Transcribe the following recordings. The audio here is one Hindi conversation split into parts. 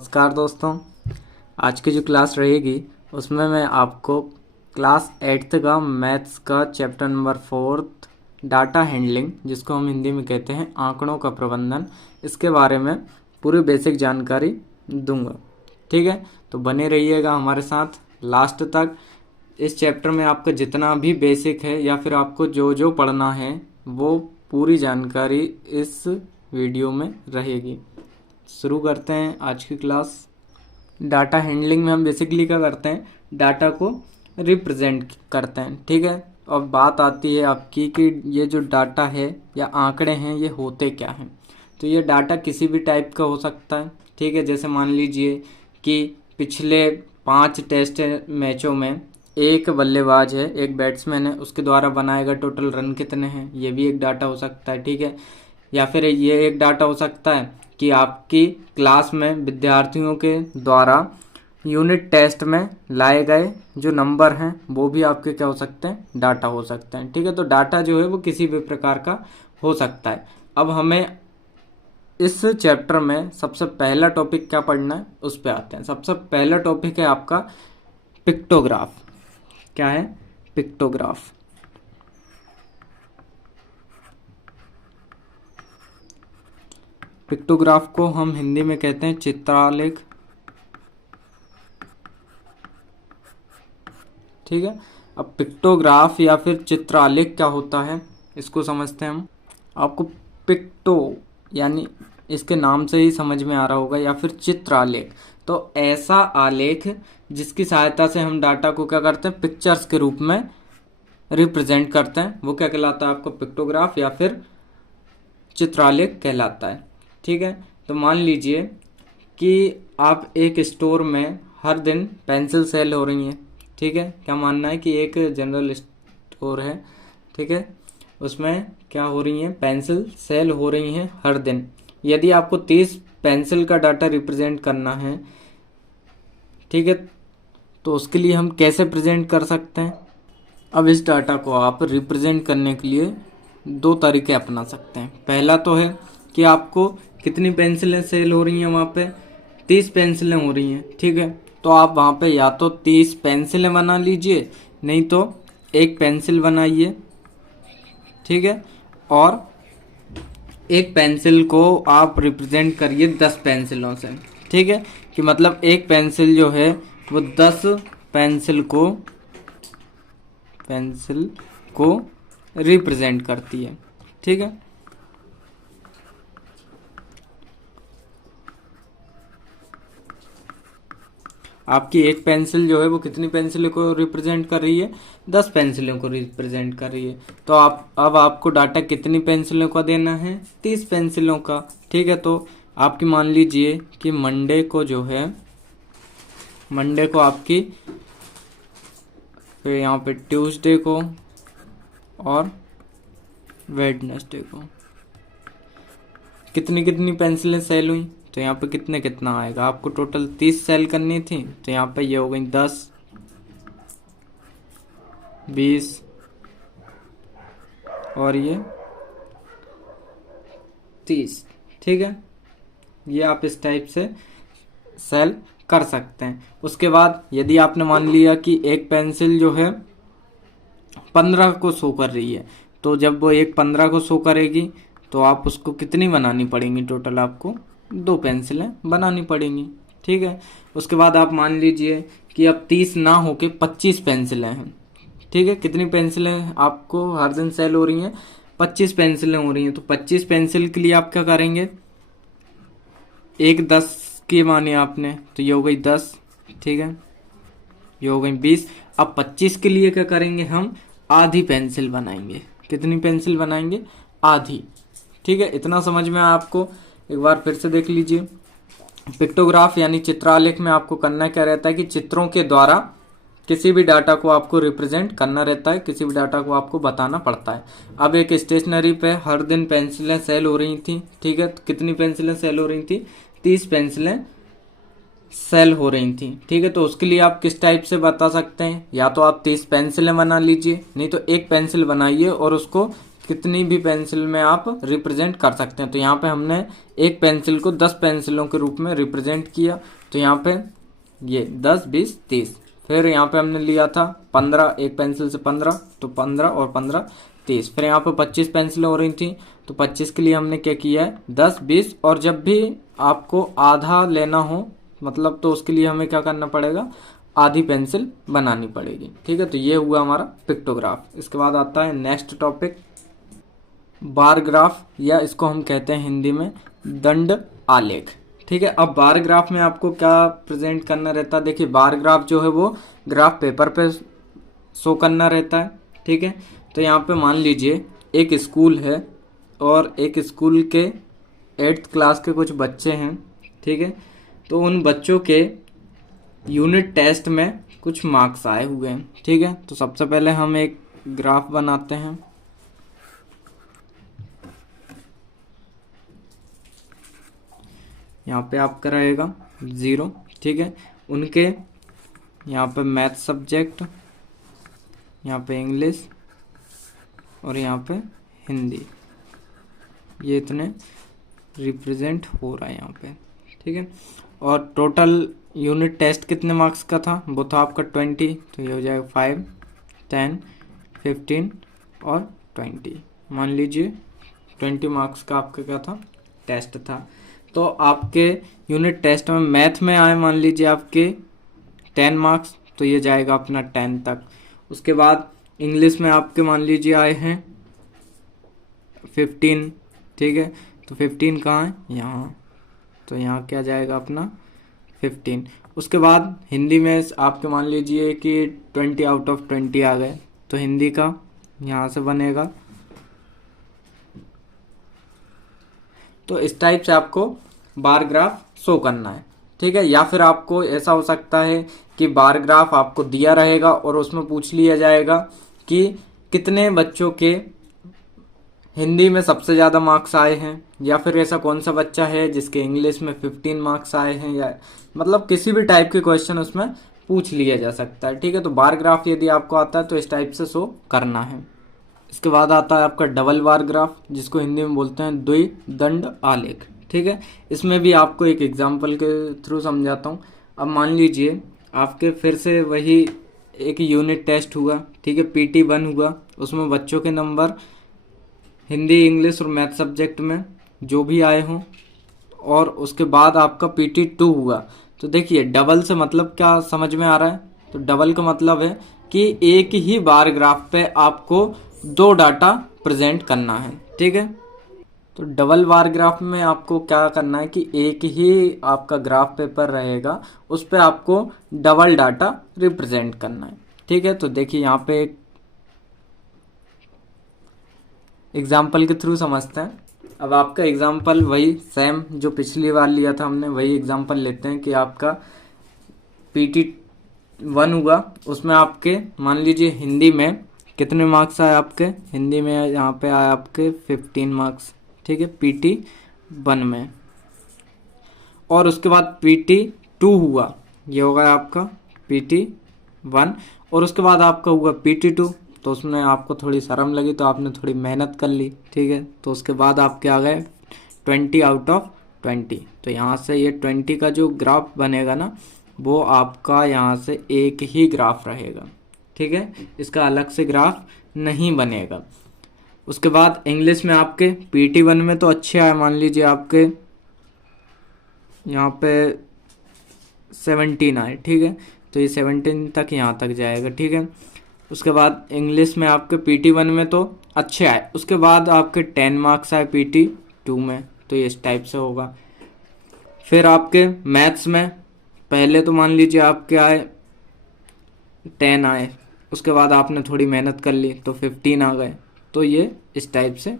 नमस्कार दोस्तों। आज की जो क्लास रहेगी उसमें मैं आपको क्लास 8th का मैथ्स का चैप्टर नंबर 4 डाटा हैंडलिंग, जिसको हम हिंदी में कहते हैं आंकड़ों का प्रबंधन, इसके बारे में पूरी बेसिक जानकारी दूंगा। ठीक है, तो बने रहिएगा हमारे साथ लास्ट तक। इस चैप्टर में आपका जितना भी बेसिक है या फिर आपको जो जो पढ़ना है वो पूरी जानकारी इस वीडियो में रहेगी। शुरू करते हैं आज की क्लास। डाटा हैंडलिंग में हम बेसिकली क्या करते हैं, डाटा को रिप्रेजेंट करते हैं। ठीक है, अब बात आती है आपकी कि ये जो डाटा है या आंकड़े हैं ये होते क्या हैं। तो ये डाटा किसी भी टाइप का हो सकता है। ठीक है, जैसे मान लीजिए कि पिछले 5 टेस्ट मैचों में एक बल्लेबाज है, एक बैट्समैन है, उसके द्वारा बनाए गए टोटल रन कितने हैं, ये भी एक डाटा हो सकता है। ठीक है, या फिर ये एक डाटा हो सकता है कि आपकी क्लास में विद्यार्थियों के द्वारा यूनिट टेस्ट में लाए गए जो नंबर हैं वो भी आपके क्या हो सकते हैं, डाटा हो सकते हैं। ठीक है, तो डाटा जो है वो किसी भी प्रकार का हो सकता है। अब हमें इस चैप्टर में सबसे पहला टॉपिक क्या पढ़ना है उस पर आते हैं। सबसे पहला टॉपिक है आपका पिक्टोग्राफ। क्या है? पिक्टोग्राफ। पिक्टोग्राफ को हम हिंदी में कहते हैं चित्रालेख। ठीक है, अब पिक्टोग्राफ या फिर चित्रालेख क्या होता है इसको समझते हैं हम। आपको पिक्टो यानी इसके नाम से ही समझ में आ रहा होगा, या फिर चित्रालेख, तो ऐसा आलेख जिसकी सहायता से हम डाटा को क्या करते हैं, पिक्चर्स के रूप में रिप्रेजेंट करते हैं, वो क्या कहलाता है आपको, पिक्टोग्राफ या फिर चित्रालेख कहलाता है। ठीक है, तो मान लीजिए कि आप एक स्टोर में हर दिन पेंसिल सेल हो रही हैं। ठीक है, क्या मानना है कि एक जनरल स्टोर है, ठीक है, उसमें क्या हो रही हैं, पेंसिल सेल हो रही हैं हर दिन। यदि आपको 30 पेंसिल का डाटा रिप्रेजेंट करना है, ठीक है, तो उसके लिए हम कैसे प्रेजेंट कर सकते हैं। अब इस डाटा को आप रिप्रेजेंट करने के लिए 2 तरीके अपना सकते हैं। पहला तो है कि आपको कितनी पेंसिलें सेल हो रही हैं, वहाँ पे 30 पेंसिलें हो रही हैं। ठीक है, तो आप वहाँ पे या तो 30 पेंसिलें बना लीजिए, नहीं तो एक पेंसिल बनाइए। ठीक है, और एक पेंसिल को आप रिप्रेजेंट करिए 10 पेंसिलों से। ठीक है, कि मतलब एक पेंसिल जो है वो 10 पेंसिल को रिप्रेजेंट करती है। ठीक है, आपकी एक पेंसिल जो है वो कितनी पेंसिलों को रिप्रेजेंट कर रही है, 10 पेंसिलों को रिप्रेजेंट कर रही है। तो अब आपको डाटा कितनी पेंसिलों का देना है, 30 पेंसिलों का। ठीक है, तो आपकी मान लीजिए कि मंडे को आपकी, फिर यहाँ पे ट्यूसडे को और वेडनेसडे को कितनी कितनी पेंसिलें सेल हुई, तो यहाँ पे कितना आएगा, आपको टोटल 30 सेल करनी थी, तो यहाँ पे ये हो गई 10, 20 और ये 30। ठीक है, ये आप इस टाइप से सेल कर सकते हैं। उसके बाद यदि आपने मान लिया कि एक पेंसिल जो है 15 को शो कर रही है, तो जब वो एक 15 को शो करेगी तो आप उसको कितनी बनानी पड़ेंगी, टोटल आपको 2 पेंसिलें बनानी पड़ेंगी। ठीक है, उसके बाद आप मान लीजिए कि अब 30 ना होके 25 पेंसिलें हैं। ठीक है, कितनी पेंसिलें आपको हर दिन सेल हो रही हैं, 25 पेंसिलें हो रही हैं। तो 25 पेंसिल के लिए आप क्या करेंगे, एक 10 की मानी आपने, तो ये हो गई 10। ठीक है, ये हो गई 20। अब 25 के लिए क्या करेंगे, हम आधी पेंसिल बनाएंगे। कितनी पेंसिल बनाएंगे, आधी। ठीक है, इतना समझ में आपको, एक बार फिर से देख लीजिए। पिक्टोग्राफ यानी चित्रालेख में आपको करना क्या रहता है कि चित्रों के द्वारा किसी भी डाटा को आपको रिप्रेजेंट करना रहता है, किसी भी डाटा को आपको बताना पड़ता है। अब एक स्टेशनरी पे हर दिन पेंसिलें सेल हो रही थी। ठीक है, तो कितनी पेंसिलें सेल हो रही थी, 30 पेंसिलें सेल हो रही थी। ठीक है, तो उसके लिए आप किस टाइप से बता सकते हैं, या तो आप 30 पेंसिलें बना लीजिए, नहीं तो एक पेंसिल बनाइए और उसको कितनी भी पेंसिल में आप रिप्रेजेंट कर सकते हैं। तो यहाँ पे हमने एक पेंसिल को 10 पेंसिलों के रूप में रिप्रेजेंट किया। तो यहाँ पे ये 10, 20, 30। फिर यहाँ पे हमने लिया था 15, एक पेंसिल से 15, तो 15 और 15 30। फिर यहाँ पे 25 पेंसिलें हो रही थी, तो 25 के लिए हमने क्या किया है 10, 20, और जब भी आपको आधा लेना हो मतलब तो उसके लिए हमें क्या करना पड़ेगा, आधी पेंसिल बनानी पड़ेगी। ठीक है, तो ये हुआ हमारा पिक्टोग्राफ। इसके बाद आता है नेक्स्ट टॉपिक बार ग्राफ, या इसको हम कहते हैं हिंदी में दंड आलेख। ठीक है, अब बार ग्राफ में आपको क्या प्रेजेंट करना रहता है। देखिए बार ग्राफ जो है वो ग्राफ पेपर पे शो करना रहता है। ठीक है, तो यहाँ पे मान लीजिए एक स्कूल है और एक स्कूल के 8th क्लास के कुछ बच्चे हैं। ठीक है, तो उन बच्चों के यूनिट टेस्ट में कुछ मार्क्स आए हुए हैं। ठीक है, तो सबसे पहले हम एक ग्राफ बनाते हैं। यहाँ पे आपका रहेगा 0। ठीक है, उनके यहाँ पे मैथ सब्जेक्ट, यहाँ पे इंग्लिश और यहाँ पे हिंदी, ये इतने रिप्रेजेंट हो रहा है यहाँ पे। ठीक है, और टोटल यूनिट टेस्ट कितने मार्क्स का था, वो था आपका 20। तो ये हो जाएगा 5, 10, 15 और 20। मान लीजिए 20 मार्क्स का आपका क्या था, टेस्ट था। तो आपके यूनिट टेस्ट में मैथ में आए मान लीजिए आपके 10 मार्क्स, तो ये जाएगा अपना 10 तक। उसके बाद इंग्लिश में आपके मान लीजिए आए हैं 15। ठीक है, तो 15 कहाँ है, यहाँ, तो यहाँ क्या जाएगा अपना 15। उसके बाद हिंदी में आपके मान लीजिए कि 20 आउट ऑफ 20 आ गए, तो हिंदी का यहाँ से बनेगा। तो इस टाइप से आपको बार ग्राफ शो करना है। ठीक है, या फिर आपको ऐसा हो सकता है कि बार ग्राफ आपको दिया रहेगा और उसमें पूछ लिया जाएगा कि कितने बच्चों के हिंदी में सबसे ज़्यादा मार्क्स आए हैं, या फिर ऐसा कौन सा बच्चा है जिसके इंग्लिश में 15 मार्क्स आए हैं, या मतलब किसी भी टाइप के क्वेश्चन उसमें पूछ लिया जा सकता है। ठीक है, तो बार ग्राफ यदि आपको आता है तो इस टाइप से शो करना है। इसके बाद आता है आपका डबल बार ग्राफ, जिसको हिंदी में बोलते हैं द्विदंड आलेख। ठीक है, इसमें भी आपको एक एग्जाम्पल के थ्रू समझाता हूँ। अब मान लीजिए आपके फिर से वही एक यूनिट टेस्ट हुआ। ठीक है, PT1 हुआ, उसमें बच्चों के नंबर हिंदी, इंग्लिश और मैथ सब्जेक्ट में जो भी आए हों, और उसके बाद आपका PT2 हुआ। तो देखिए डबल से मतलब क्या समझ में आ रहा है, तो डबल का मतलब है कि एक ही बार ग्राफ पे आपको 2 डाटा प्रेजेंट करना है। ठीक है, तो डबल बार ग्राफ में आपको क्या करना है कि एक ही आपका ग्राफ पेपर रहेगा, उस पे आपको डबल डाटा रिप्रेजेंट करना है। ठीक है, तो देखिए यहाँ पे एक एग्जाम्पल के थ्रू समझते हैं। अब आपका एग्जाम्पल वही सेम जो पिछली बार लिया था हमने, वही एग्जाम्पल लेते हैं कि आपका PT1 हुआ, उसमें आपके मान लीजिए हिंदी में कितने मार्क्स आए आपके, हिंदी में यहाँ पे आए आपके 15 मार्क्स। ठीक है, PT1 में। और उसके बाद PT2 हुआ, ये होगा आपका PT1, और उसके बाद आपका हुआ PT2। तो उसमें आपको थोड़ी शर्म लगी तो आपने थोड़ी मेहनत कर ली। ठीक है, तो उसके बाद आपके आ गए 20 आउट ऑफ 20। तो यहाँ से ये 20 का जो ग्राफ बनेगा ना, वो आपका यहाँ से एक ही ग्राफ रहेगा। ठीक है, इसका अलग से ग्राफ नहीं बनेगा। उसके बाद इंग्लिश में आपके PT1 में तो अच्छे आए, मान लीजिए आपके यहाँ पे 17 आए। ठीक है, तो ये 17 तक यहाँ तक जाएगा। ठीक है, उसके बाद इंग्लिश में आपके PT1 में तो अच्छे आए, उसके बाद आपके 10 मार्क्स आए PT2 में, तो ये इस टाइप से होगा। फिर आपके मैथ्स में पहले तो मान लीजिए आपके आए 10 आए, उसके बाद आपने थोड़ी मेहनत कर ली तो 15 आ गए। तो ये इस टाइप से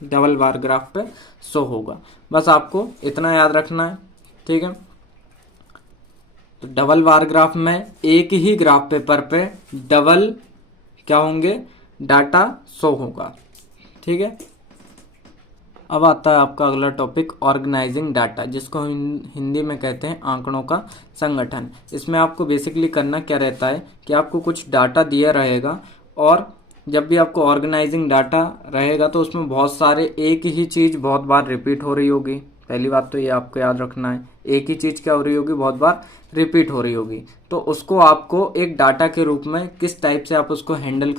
डबल बार ग्राफ पे शो होगा। बस आपको इतना याद रखना है। ठीक है, तो डबल बार ग्राफ में एक ही ग्राफ पेपर पे डबल क्या होंगे, डाटा शो होगा। ठीक है, अब आता है आपका अगला टॉपिक ऑर्गेनाइजिंग डाटा, जिसको हिंदी में कहते हैं आंकड़ों का संगठन। इसमें आपको बेसिकली करना क्या रहता है कि आपको कुछ डाटा दिया रहेगा और जब भी आपको ऑर्गेनाइजिंग डाटा रहेगा तो उसमें बहुत सारे एक ही चीज़ बहुत बार रिपीट हो रही होगी। पहली बात तो ये आपको याद रखना है, एक ही चीज़ क्या हो रही होगी, बहुत बार रिपीट हो रही होगी। तो उसको आपको एक डाटा के रूप में किस टाइप से आप उसको हैंडल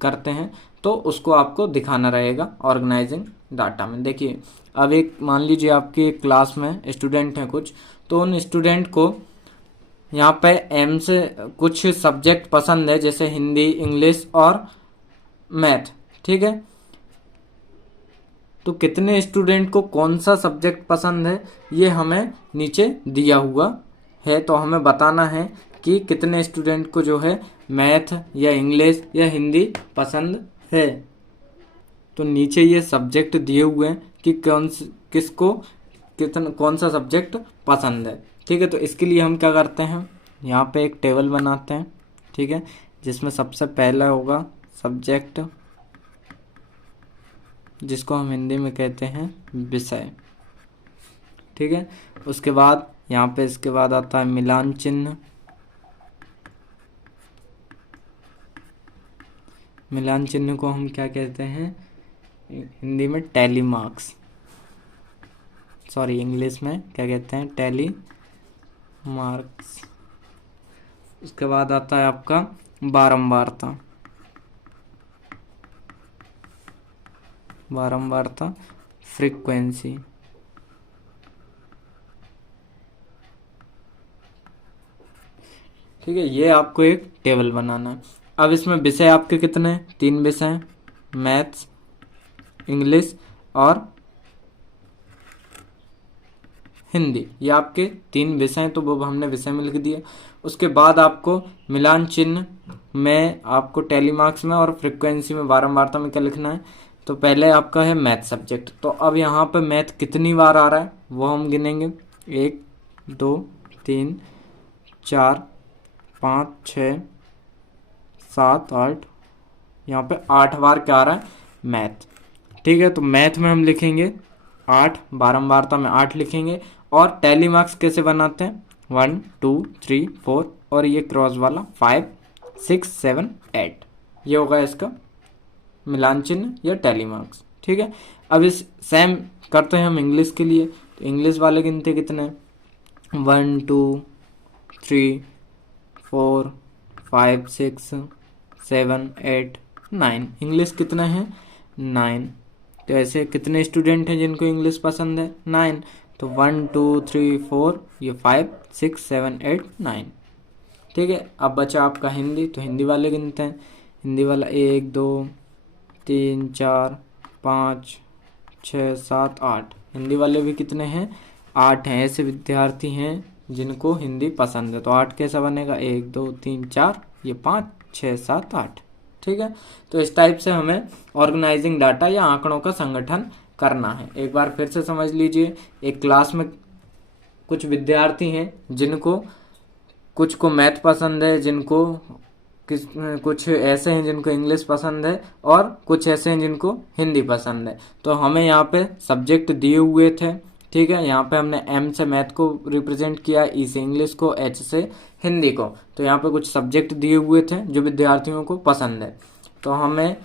करते हैं तो उसको आपको दिखाना रहेगा ऑर्गेनाइजिंग डाटा में। देखिए अब एक मान लीजिए आपकी क्लास में स्टूडेंट हैं कुछ, तो उन स्टूडेंट को यहाँ पे एम से कुछ सब्जेक्ट पसंद है, जैसे हिंदी, इंग्लिश और मैथ, ठीक है। तो कितने स्टूडेंट को कौन सा सब्जेक्ट पसंद है ये हमें नीचे दिया हुआ है, तो हमें बताना है कि कितने स्टूडेंट को जो है मैथ या इंग्लिश या हिंदी पसंद है। तो नीचे ये सब्जेक्ट दिए हुए हैं कि किसको कौन सा सब्जेक्ट पसंद है, ठीक है। तो इसके लिए हम क्या करते हैं, यहाँ पे एक टेबल बनाते हैं, ठीक है, जिसमें सबसे पहला होगा सब्जेक्ट, जिसको हम हिंदी में कहते हैं विषय, ठीक है। उसके बाद यहाँ पे इसके बाद आता है मिलान चिन्ह, मिलान चिन्ह को हम क्या कहते हैं हिंदी में टैली मार्क्स, सॉरी इंग्लिश में क्या कहते हैं टैली मार्क्स। उसके बाद आता है आपका बारंबारता, बारंबारता फ्रीक्वेंसी, ठीक है। ये आपको एक टेबल बनाना है। अब इसमें विषय आपके कितने हैं, 3 विषय हैं, मैथ्स, इंग्लिश और हिंदी, ये आपके 3 विषय हैं, तो वो हमने विषय में लिख दिया। उसके बाद आपको मिलान चिन्ह में आपको टैली मार्क्स में और फ्रीक्वेंसी में बारंबारता में क्या लिखना है, तो पहले आपका है मैथ सब्जेक्ट। तो अब यहाँ पे मैथ कितनी बार आ रहा है वो हम गिनेंगे, 1 2 3 4 5 6 7 8, यहाँ पे 8 बार क्या आ रहा है मैथ, ठीक है। तो मैथ में हम लिखेंगे 8, बारंबारता में 8 लिखेंगे। और टैली मार्क्स कैसे बनाते हैं, 1 2 3 4 और ये क्रॉस वाला 5 6 7 8, ये होगा इसका मिलान चिन्ह या टैली मार्क्स, ठीक है। अब इस सेम करते हैं हम इंग्लिश के लिए। तो इंग्लिश वाले गिनते कितने, 1 2 3 4 5 6 7 8 9, इंग्लिश कितना है 9। तो ऐसे कितने स्टूडेंट हैं जिनको इंग्लिश पसंद है, 9। तो 1 2 3 4, ये 5 6 7 8 9, ठीक है। अब बचा आपका हिंदी, तो हिंदी वाले गिनते हैं। हिंदी वाला 1 2 3 4 5 6 7 8, हिंदी वाले भी कितने हैं 8 हैं। ऐसे विद्यार्थी हैं जिनको हिंदी पसंद है। तो 8 कैसा बनेगा, 1 2 3 4, ये 5 6 7 8, ठीक है। तो इस टाइप से हमें ऑर्गेनाइजिंग डाटा या आंकड़ों का संगठन करना है। एक बार फिर से समझ लीजिए, एक क्लास में कुछ विद्यार्थी हैं जिनको कुछ को मैथ पसंद है, जिनको कुछ ऐसे हैं जिनको इंग्लिश पसंद है और कुछ ऐसे हैं जिनको हिंदी पसंद है। तो हमें यहाँ पे सब्जेक्ट दिए हुए थे, ठीक है। यहाँ पे हमने एम से मैथ को रिप्रेजेंट किया, ई से इंग्लिश को, एच से हिंदी को। तो यहाँ पे कुछ सब्जेक्ट दिए हुए थे जो विद्यार्थियों को पसंद है। तो हमें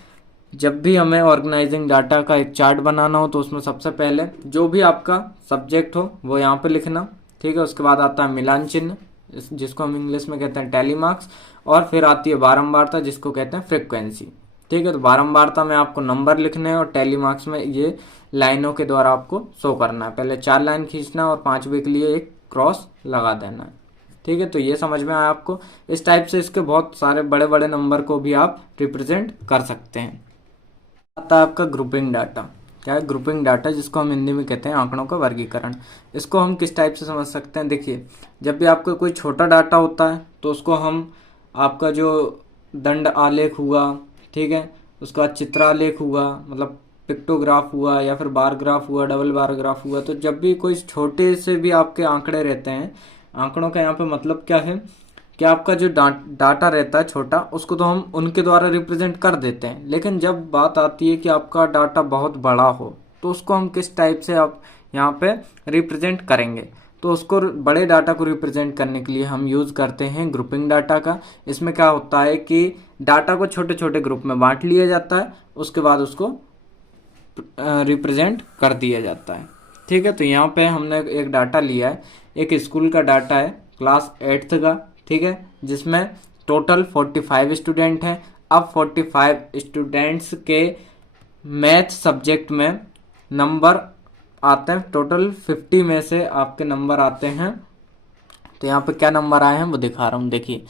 जब भी हमें ऑर्गेनाइजिंग डाटा का एक चार्ट बनाना हो तो उसमें सबसे पहले जो भी आपका सब्जेक्ट हो वो यहाँ पे लिखना, ठीक है। उसके बाद आता है मिलान चिन्ह, जिसको हम इंग्लिश में कहते हैं टैली मार्क्स, और फिर आती है बारंबारता जिसको कहते हैं फ्रीक्वेंसी, ठीक है। तो बारंबारता में आपको नंबर लिखने हैं और टैली मार्क्स में ये लाइनों के द्वारा आपको शो करना है। पहले 4 लाइन खींचना और 5वें के लिए एक क्रॉस लगा देना है, ठीक है। तो ये समझ में आया आपको। इस टाइप से इसके बहुत सारे बड़े बड़े नंबर को भी आप रिप्रेजेंट कर सकते हैं। आता है आपका ग्रुपिंग डाटा। क्या है ग्रुपिंग डाटा, जिसको हम हिंदी में कहते हैं आंकड़ों का वर्गीकरण। इसको हम किस टाइप से समझ सकते हैं, देखिए जब भी आपका कोई छोटा डाटा होता है तो उसको हम आपका जो दंड आलेख हुआ, ठीक है, उसका चित्रालेख हुआ, मतलब पिक्टोग्राफ हुआ या फिर बार ग्राफ हुआ, डबल बार ग्राफ हुआ। तो जब भी कोई छोटे से भी आपके आंकड़े रहते हैं, आंकड़ों का यहाँ पे मतलब क्या है कि आपका जो डाटा रहता है छोटा, उसको तो हम उनके द्वारा रिप्रेजेंट कर देते हैं। लेकिन जब बात आती है कि आपका डाटा बहुत बड़ा हो तो उसको हम किस टाइप से आप यहाँ पे रिप्रेजेंट करेंगे। तो उसको बड़े डाटा को रिप्रेजेंट करने के लिए हम यूज़ करते हैं ग्रुपिंग डाटा का। इसमें क्या होता है कि डाटा को छोटे छोटे ग्रुप में बांट लिया जाता है, उसके बाद उसको रिप्रेजेंट कर दिया जाता है। ठीक है, तो यहाँ पे हमने एक डाटा लिया है, एक स्कूल का डाटा है क्लास 8th का। ठीक है, जिसमें टोटल 45 स्टूडेंट हैं। अब 45 स्टूडेंट्स के मैथ सब्जेक्ट में नंबर आते हैं, टोटल 50 में से आपके नंबर आते हैं। तो यहाँ पे क्या नंबर आए हैं वो दिखा रहा हूँ, देखिए।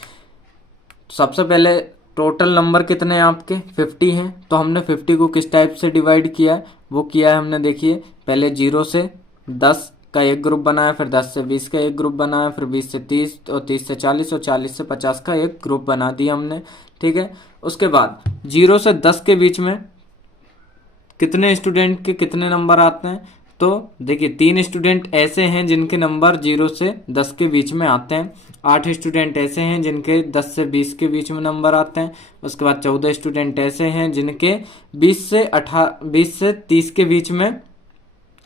सबसे पहले टोटल नंबर कितने हैं आपके 50 हैं, तो हमने 50 को किस टाइप से डिवाइड किया है वो किया है हमने, देखिए। पहले 0 से 10 का एक ग्रुप बनाया, फिर 10 से 20 का एक ग्रुप बनाया, फिर 20 से 30 और 30 से 40 और 40 से 50 का एक ग्रुप बना दिया हमने। ठीक है, उसके बाद 0 से 10 के बीच में कितने स्टूडेंट के कितने नंबर आते हैं, तो देखिए 3 स्टूडेंट ऐसे हैं जिनके नंबर 0 से 10 के बीच में आते हैं, 8 स्टूडेंट ऐसे हैं जिनके 10 से 20 के बीच में नंबर आते हैं, उसके बाद 14 स्टूडेंट ऐसे हैं जिनके 20 से 30 के बीच में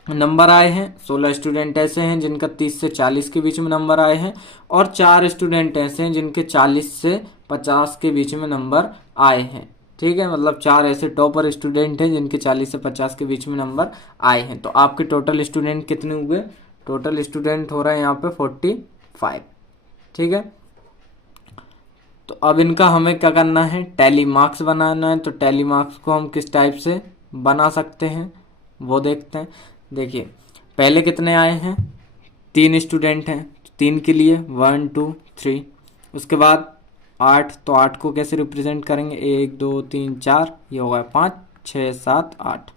नंबर आए हैं, 16 स्टूडेंट ऐसे हैं जिनका 30 से 40 के बीच में नंबर आए हैं, और 4 स्टूडेंट ऐसे हैं जिनके 40 से 50 के बीच में नंबर आए हैं। ठीक है, मतलब 4 ऐसे टॉपर स्टूडेंट हैं जिनके 40 से 50 के बीच में नंबर आए हैं। तो आपके टोटल स्टूडेंट कितने हुए, टोटल स्टूडेंट हो रहे हैं यहाँ पे 45। ठीक है, तो अब इनका हमें क्या करना है, टैली मार्क्स बनाना है। तो टैली मार्क्स को हम किस टाइप से बना सकते हैं वो देखते हैं। देखिए पहले कितने आए हैं, 3 स्टूडेंट हैं, 3 के लिए 1 2 3। उसके बाद 8, तो 8 को कैसे रिप्रेजेंट करेंगे, 1 2 3 4, ये होगा 5 6 7 8।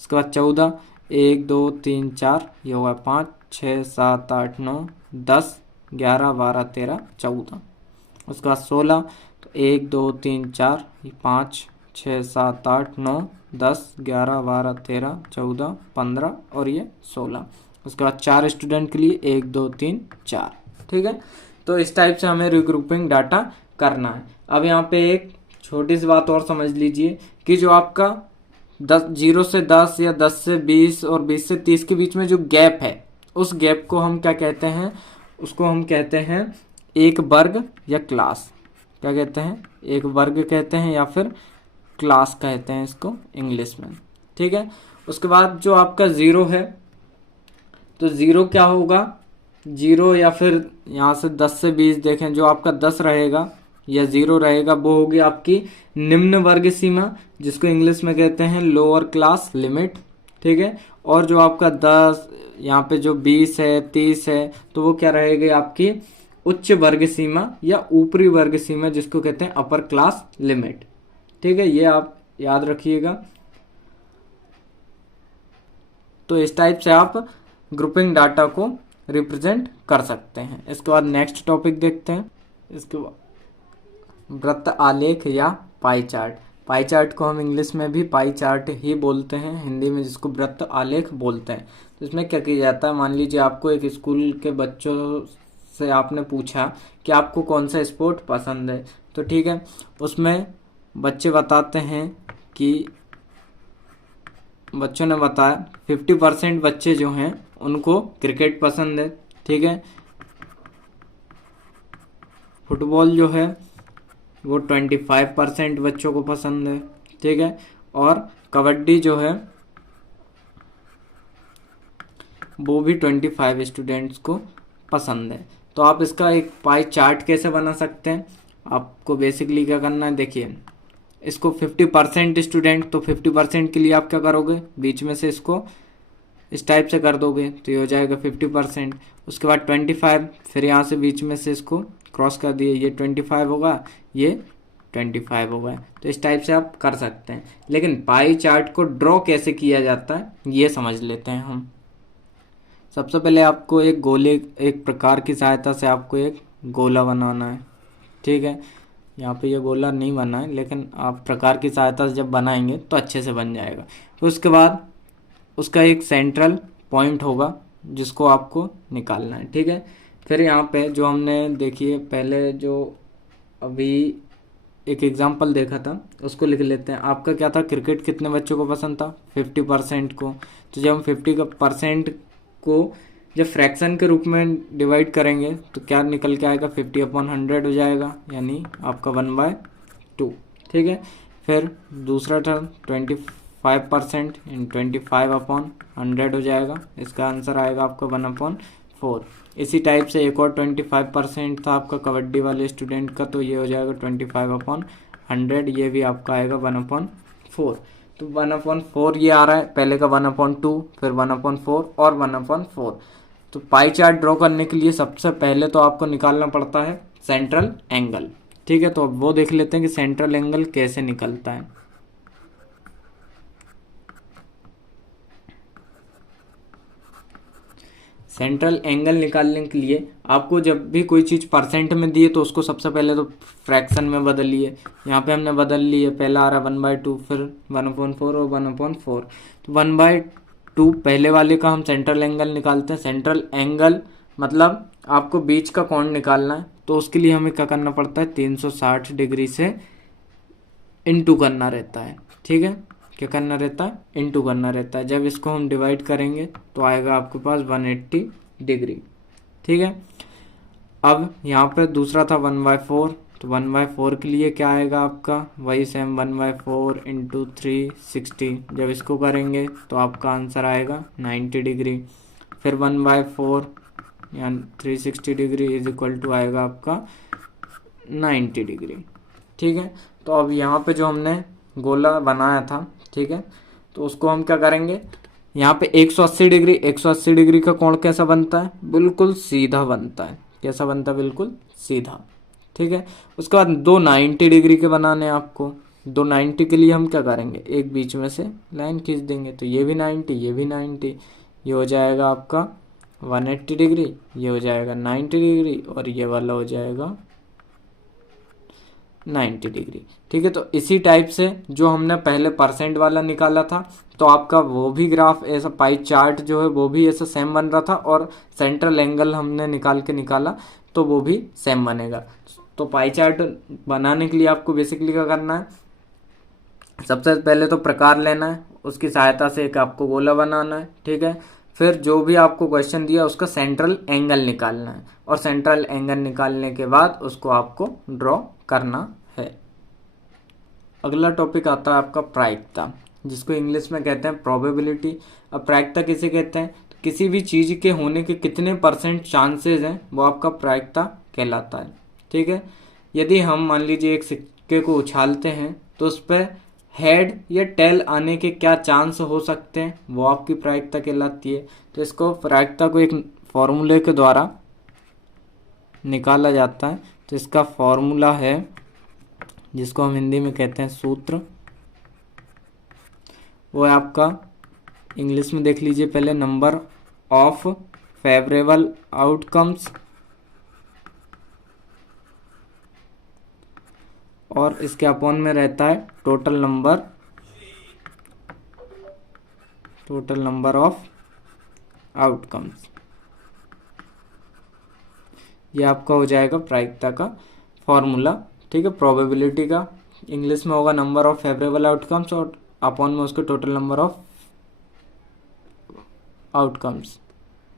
उसके बाद 14, 1 2 3 4, ये होगा 5 6 7 8 9 10 11 12 13 14। उसके बाद 16, तो 1 2 3 4, 5 6 7 8 9 10 11 12 13 14 15 और ये 16। उसके बाद 4 स्टूडेंट के लिए 1 2 3 4। ठीक है, तो इस टाइप से हमें रिग्रुपिंग डाटा करना है। अब यहाँ पे एक छोटी सी बात और समझ लीजिए कि जो आपका 0 से 10 या 10 से 20 और 20 से 30 के बीच में जो गैप है, उस गैप को हम क्या कहते हैं, उसको हम कहते हैं एक वर्ग या क्लास। क्या कहते हैं, एक वर्ग कहते हैं या फिर क्लास कहते हैं इसको इंग्लिश में। ठीक है, उसके बाद जो आपका 0 है, तो 0 क्या होगा, 0 या फिर यहाँ से 10 से 20 देखें, जो आपका 10 रहेगा या 0 रहेगा वो होगी आपकी निम्न वर्ग सीमा, जिसको इंग्लिश में कहते हैं लोअर क्लास लिमिट। ठीक है, और जो आपका 10 यहाँ पे जो 20 है 30 है, तो वो क्या रहेगी आपकी उच्च वर्ग सीमा या ऊपरी वर्ग सीमा, जिसको कहते हैं अपर क्लास लिमिट। ठीक है, ये आप याद रखिएगा। तो इस टाइप से आप ग्रुपिंग डाटा को रिप्रेजेंट कर सकते हैं। इसके बाद नेक्स्ट टॉपिक देखते हैं। इसके बाद वृत्त आलेख या पाई चार्ट। पाई चार्ट को हम इंग्लिश में भी पाई चार्ट ही बोलते हैं, हिंदी में जिसको वृत्त आलेख बोलते हैं। तो इसमें क्या किया जाता है, मान लीजिए आपको एक स्कूल के बच्चों से आपने पूछा कि आपको कौन सा स्पोर्ट पसंद है, तो ठीक है, उसमें बच्चे बताते हैं कि बच्चों ने बताया 50% बच्चे जो हैं उनको क्रिकेट पसंद है। ठीक है, फुटबॉल जो है वो 25% बच्चों को पसंद है। ठीक है, और कबड्डी जो है वो भी 25 स्टूडेंट्स को पसंद है। तो आप इसका एक पाई चार्ट कैसे बना सकते हैं, आपको बेसिकली क्या करना है, देखिए इसको 50% स्टूडेंट, तो 50% के लिए आप क्या करोगे, बीच में से इसको इस टाइप से कर दोगे, तो ये हो जाएगा 50%। उसके बाद 25, फिर यहाँ से बीच में से इसको क्रॉस कर दिए, ये 25 होगा, ये 25 होगा। तो इस टाइप से आप कर सकते हैं। लेकिन पाई चार्ट को ड्रॉ कैसे किया जाता है ये समझ लेते हैं हम। सबसे पहले आपको एक प्रकार की सहायता से आपको एक गोला बनाना है। ठीक है, यहाँ पे ये गोला नहीं बना है, लेकिन आप प्रकार की सहायता से जब बनाएंगे तो अच्छे से बन जाएगा। फिर उसके बाद उसका एक सेंट्रल पॉइंट होगा जिसको आपको निकालना है। ठीक है, फिर यहाँ पे जो हमने देखिए पहले जो अभी एक एग्जांपल देखा था उसको लिख लेते हैं। आपका क्या था, क्रिकेट कितने बच्चों को पसंद था, 50% को। तो जब हम 50% को जब फ्रैक्शन के रूप में डिवाइड करेंगे तो क्या निकल के आएगा, 50/100 हो जाएगा, यानी आपका 1/2। ठीक है, फिर दूसरा टर्म 25% इन 25/100 हो जाएगा, इसका आंसर आएगा आपका 1/4। इसी टाइप से एक और 25% था आपका कबड्डी वाले स्टूडेंट का, तो ये हो जाएगा 25/100, ये भी आपका आएगा 1/4। तो 1/4 ये आ रहा है, पहले का 1/2, फिर 1/4 और 1/4। तो पाई चार्ट ड्रॉ करने के लिए सबसे पहले तो आपको निकालना पड़ता है सेंट्रल एंगल। ठीक है, तो अब वो देख लेते हैं कि सेंट्रल एंगल कैसे निकलता है। सेंट्रल एंगल निकालने के लिए आपको जब भी कोई चीज़ परसेंट में दी है तो उसको सबसे पहले तो फ्रैक्शन में बदलिए। यहाँ पे हमने बदल लिए, पहला आ रहा है 1/2, फिर 1/4 और 1/4। तो 1/2 पहले वाले का हम सेंट्रल एंगल निकालते हैं। सेंट्रल एंगल मतलब आपको बीच का कोण निकालना है, तो उसके लिए हमें क्या करना पड़ता है, 360 डिग्री से इनटू करना रहता है। ठीक है, क्या करना रहता है, इनटू करना रहता है। जब इसको हम डिवाइड करेंगे तो आएगा आपके पास 180 डिग्री। ठीक है, अब यहाँ पे दूसरा था 1/4, तो 1/4 के लिए क्या आएगा आपका, वही सेम 1/4 इंटू 360। जब इसको करेंगे तो आपका आंसर आएगा 90 डिग्री। फिर 1/4 या 360 डिग्री इज इक्वल टू आएगा आपका 90 डिग्री। ठीक है, तो अब यहाँ पे जो हमने गोला बनाया था, ठीक है, तो उसको हम क्या करेंगे, यहाँ पे 180 डिग्री, 180 डिग्री का कोण कैसा बनता है, बिल्कुल सीधा बनता है। कैसा बनता है, बिल्कुल सीधा। ठीक है, उसके बाद दो 90 डिग्री के बनाने हैं आपको। 290 के लिए हम क्या करेंगे, एक बीच में से लाइन खींच देंगे, तो ये भी 90, ये भी 90, ये हो जाएगा आपका 180 डिग्री, ये हो जाएगा 90 डिग्री और ये वाला हो जाएगा 90 डिग्री। ठीक है, तो इसी टाइप से जो हमने पहले परसेंट वाला निकाला था, तो आपका वो भी ग्राफ ऐसा पाई चार्ट जो है वो भी ऐसा सेम बन रहा था, और सेंट्रल एंगल हमने निकाला तो वो भी सेम बनेगा। तो पाई चार्ट बनाने के लिए आपको बेसिकली क्या करना है, सबसे पहले तो प्रकार लेना है, उसकी सहायता से एक आपको गोला बनाना है। ठीक है, फिर जो भी आपको क्वेश्चन दिया उसका सेंट्रल एंगल निकालना है, और सेंट्रल एंगल निकालने के बाद उसको आपको ड्रॉ करना है। अगला टॉपिक आता है आपका प्रायिकता, जिसको इंग्लिश में कहते हैं प्रोबेबिलिटी। अब प्रायिकता किसे कहते हैं, तो किसी भी चीज़ के होने के कितने % चांसेस हैं, वो आपका प्रायिकता कहलाता है। ठीक है, यदि हम मान लीजिए एक सिक्के को उछालते हैं तो उस पर हेड या टेल आने के क्या चांस हो सकते हैं, वो आपकी प्रायिकता कहलाती है। तो इसको प्रायिकता को एक फॉर्मूले के द्वारा निकाला जाता है। तो इसका फॉर्मूला है, जिसको हम हिंदी में कहते हैं सूत्र, वो है आपका, इंग्लिश में देख लीजिए पहले, नंबर ऑफ फेवरेबल आउटकम्स, और इसके अपॉन में रहता है टोटल नंबर ऑफ आउटकम्स। ये आपका हो जाएगा प्रायिकता का फॉर्मूला। ठीक है, प्रोबेबिलिटी का इंग्लिश में होगा नंबर ऑफ फेवरेबल आउटकम्स, और अपॉन में उसके total number of outcomes.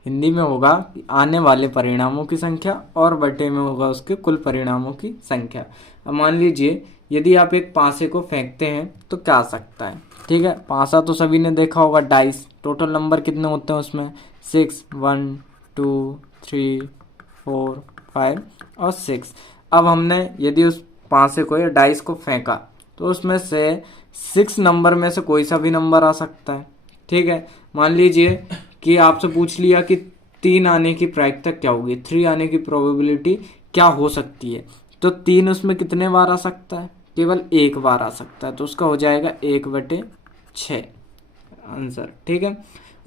Hindi में होगा आने वाले परिणामों की संख्या, और बटे में होगा उसके कुल परिणामों की संख्या। अब मान लीजिए यदि आप एक पासे को फेंकते हैं तो क्या आ सकता है। ठीक है, पासा तो सभी ने देखा होगा, डाइस, टोटल नंबर कितने होते हैं उसमें, 6, 1, 2, 3, 4, 5 और 6। अब हमने यदि उस पासे को या डाइस को फेंका तो उसमें से 6 नंबर में से कोई सा भी नंबर आ सकता है। ठीक है, मान लीजिए कि आपसे पूछ लिया कि 3 आने की प्रायिकता क्या होगी, 3 आने की प्रोबेबिलिटी क्या हो सकती है, तो 3 उसमें कितने बार आ सकता है, केवल एक बार आ सकता है, तो उसका हो जाएगा 1/6 आंसर। ठीक है,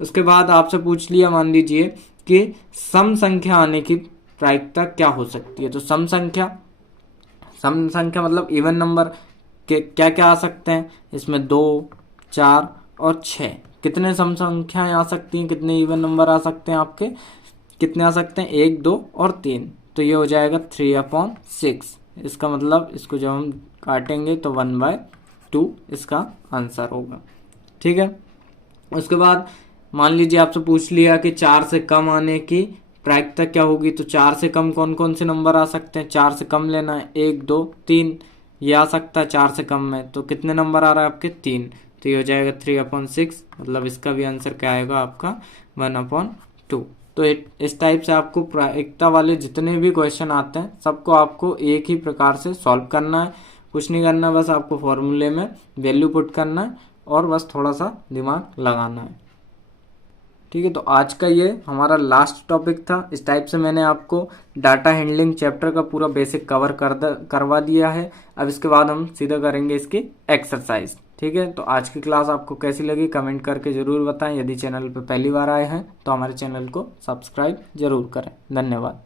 उसके बाद आपसे पूछ लिया मान लीजिए कि सम संख्या आने की प्रायिकता क्या हो सकती है, तो सम संख्या मतलब इवन नंबर के क्या क्या आ सकते हैं, इसमें 2, 4 और 6 कितने सम संख्याएं आ सकती हैं, कितने इवन नंबर आ सकते हैं आपके, कितने आ सकते हैं, 1, 2 और 3। तो ये हो जाएगा 3/6। इसका मतलब इसको जब हम काटेंगे तो 1/2 इसका आंसर होगा। ठीक है, उसके बाद मान लीजिए आपसे पूछ लिया कि 4 से कम आने की प्रायिकता क्या होगी, तो 4 से कम कौन कौन से नंबर आ सकते हैं। 4 से कम लेना है, 1 2 3, ये आ सकता है 4 से कम में। तो कितने नंबर आ रहा है आपके, 3, तो ये हो जाएगा 3/6। मतलब इसका भी आंसर क्या आएगा आपका, 1/2। तो इस टाइप से आपको प्रायिकता वाले जितने भी क्वेश्चन आते हैं सबको आपको एक ही प्रकार से सॉल्व करना है। कुछ नहीं करना, बस आपको फॉर्मूले में वैल्यू पुट करना है और बस थोड़ा सा दिमाग लगाना है। ठीक है, तो आज का ये हमारा लास्ट टॉपिक था। इस टाइप से मैंने आपको डाटा हैंडलिंग चैप्टर का पूरा बेसिक कवर करवा दिया है। अब इसके बाद हम सीधा करेंगे इसकी एक्सरसाइज। ठीक है, तो आज की क्लास आपको कैसी लगी कमेंट करके ज़रूर बताएं। यदि चैनल पर पहली बार आए हैं तो हमारे चैनल को सब्सक्राइब जरूर करें। धन्यवाद।